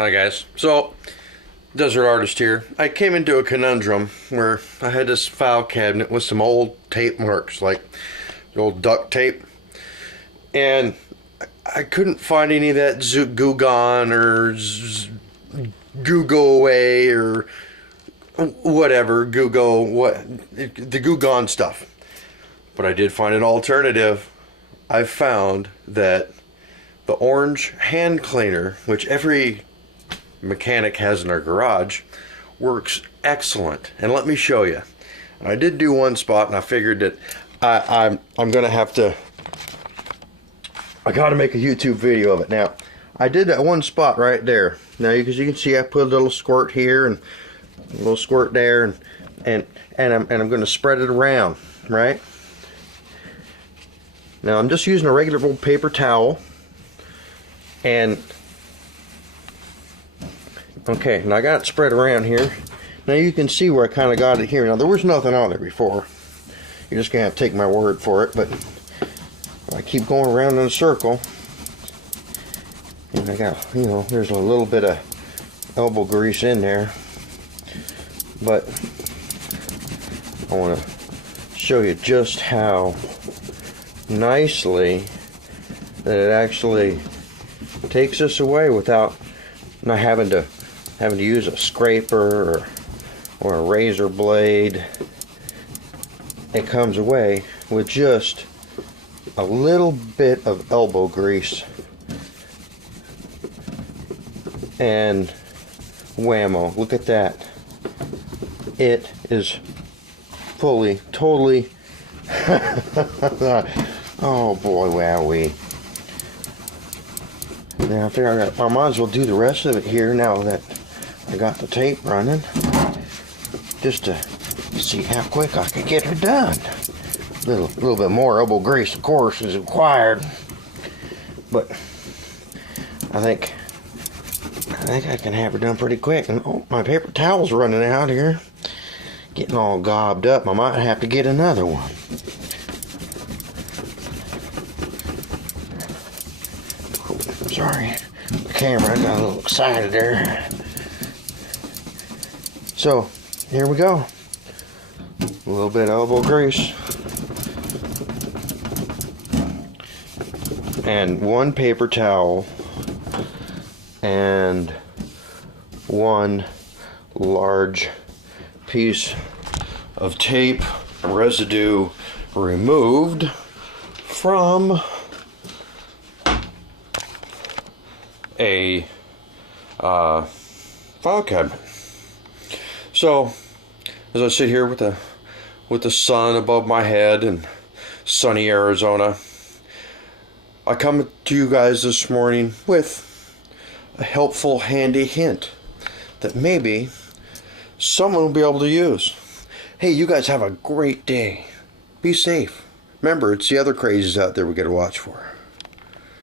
Hi guys. So, Desert Artist here. I came into a conundrum where I had this file cabinet with some old tape marks, like the old duct tape, and I couldn't find any of that goo gone or goo go away or whatever the goo gone stuff. But I did find an alternative. I found that the orange hand cleaner, which every mechanic has in their garage, works excellent. And let me show you. I did do one spot, and I figured that I'm gonna have to. I got to make a YouTube video of it. Now, I did that one spot right there. Now, as you can see, I put a little squirt here and a little squirt there, and I'm going to spread it around, right? Now, I'm just using a regular old paper towel, and okay, now I got it spread around here. Now you can see where I kind of got it here. Now there was nothing on there before. You're just gonna have to take my word for it, but I keep going around in a circle, and I got, there's a little bit of elbow grease in there, but I want to show you just how nicely that it actually takes this away without not having to use a scraper or a razor blade. It comes away with just a little bit of elbow grease, and whammo, look at that. It is fully, totally oh boy, wowee. Now I figure I might as well do the rest of it here now that I got the tape running, just to see how quick I can get it done. A little bit more elbow grease, of course, is required, but I think I can have her done pretty quick. And oh, my paper towel's running out here, getting all gobbed up. I might have to get another one. Oh, sorry, the camera got a little excited there. So here we go. A little bit of elbow grease. And one paper towel and one large piece of tape residue removed from a file cabinet. So as I sit here with the sun above my head in sunny Arizona, I come to you guys this morning with a helpful, handy hint that maybe someone will be able to use. Hey, you guys have a great day. Be safe. Remember, it's the other crazies out there we got to watch for.